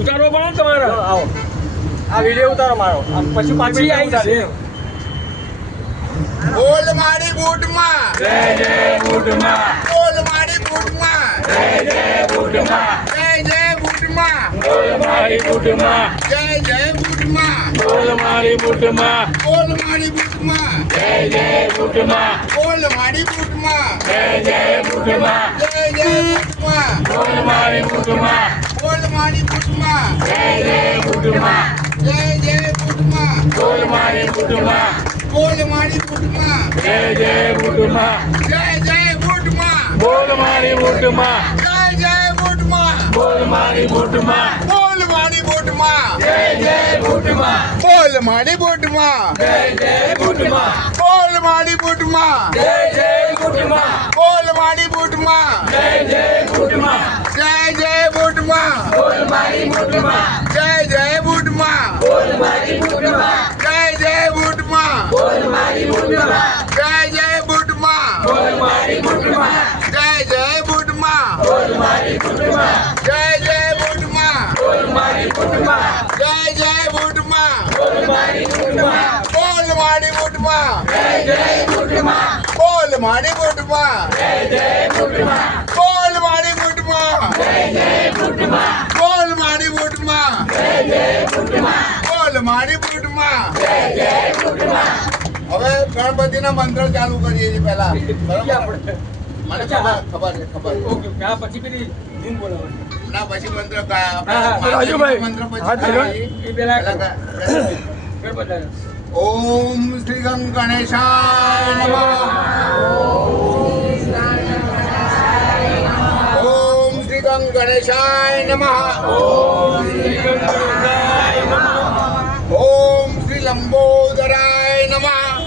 ઉતારો પણ તમારે આવો આ વિડીયો ઉતારો મારો પછી પછી આવી જશે બોલ મારી બૂટમાં જય જય બૂટમાં બોલ મારી બૂટમાં જય જય બૂટમાં જય જય બૂટમાં બોલ મારી બૂટમાં જય જય બૂટમાં બોલ મારી બૂટમાં બોલ મારી બૂટમાં જય જય બૂટમાં બોલ મારી બૂટમાં જય જય બૂટમાં જય જય બૂટમાં બોલ મારી બૂટમાં બોલ મારી બૂટમાં જય જય બૂટમાં જય જય બૂટમાં બોલ મારી બૂટમાં બોલ મારી બૂટમાં જય જય બૂટમાં જય જય બૂટમાં બોલ મારી બૂટમાં જય જય બૂટમાં બોલ મારી બૂટમાં બોલ મારી બૂટમાં જય જય બૂટમાં બોલ મારી બૂટમાં જય જય બૂટમાં બોલ મારી બૂટમાં જય જય બૂટમાં બોલ મારી બૂટમાં જય જય બૂટમાં જય જય બૂટમાં બોલ મારી બૂટમાં જય જય બૂટમાં બોલ મારી બૂટમાં જય જય બૂટમાં બોલ મારી બૂટમાં જય જય બૂટમાં બોલ મારી બૂટમાં જય જય બૂટમાં બોલ મારી બૂટમાં જય જય બૂટમાં બોલ મારી બૂટમાં જય જય બૂટમાં બોલ મારી બૂટમાં બોલ મારી બૂટમાં જય જય બૂટમાં બોલ મારી બૂટમાં જય જય બૂટમાં બોલ મારી બૂટમાં જય જય બૂટમાં બોલ મારી બૂટમાં જય જય બૂટમાં બોલ મારી બૂટમાં જય જય બૂટમાં હવે ગણપતિના મંત્ર ચાલુ કરીએ છીએ પહેલા બરાબર મને ખબર છે ઓકે આ પછી પેલી ધૂમ બોલાવવાની ના પછી મંત્ર હા, રાજુભાઈ. મંત્ર હા, પછી એ પહેલા પહેલા ગણપતિ ઓમ શ્રી ગણેશાય નમઃ ઓમ શ્રી ગણેશાય નમઃ ઓમ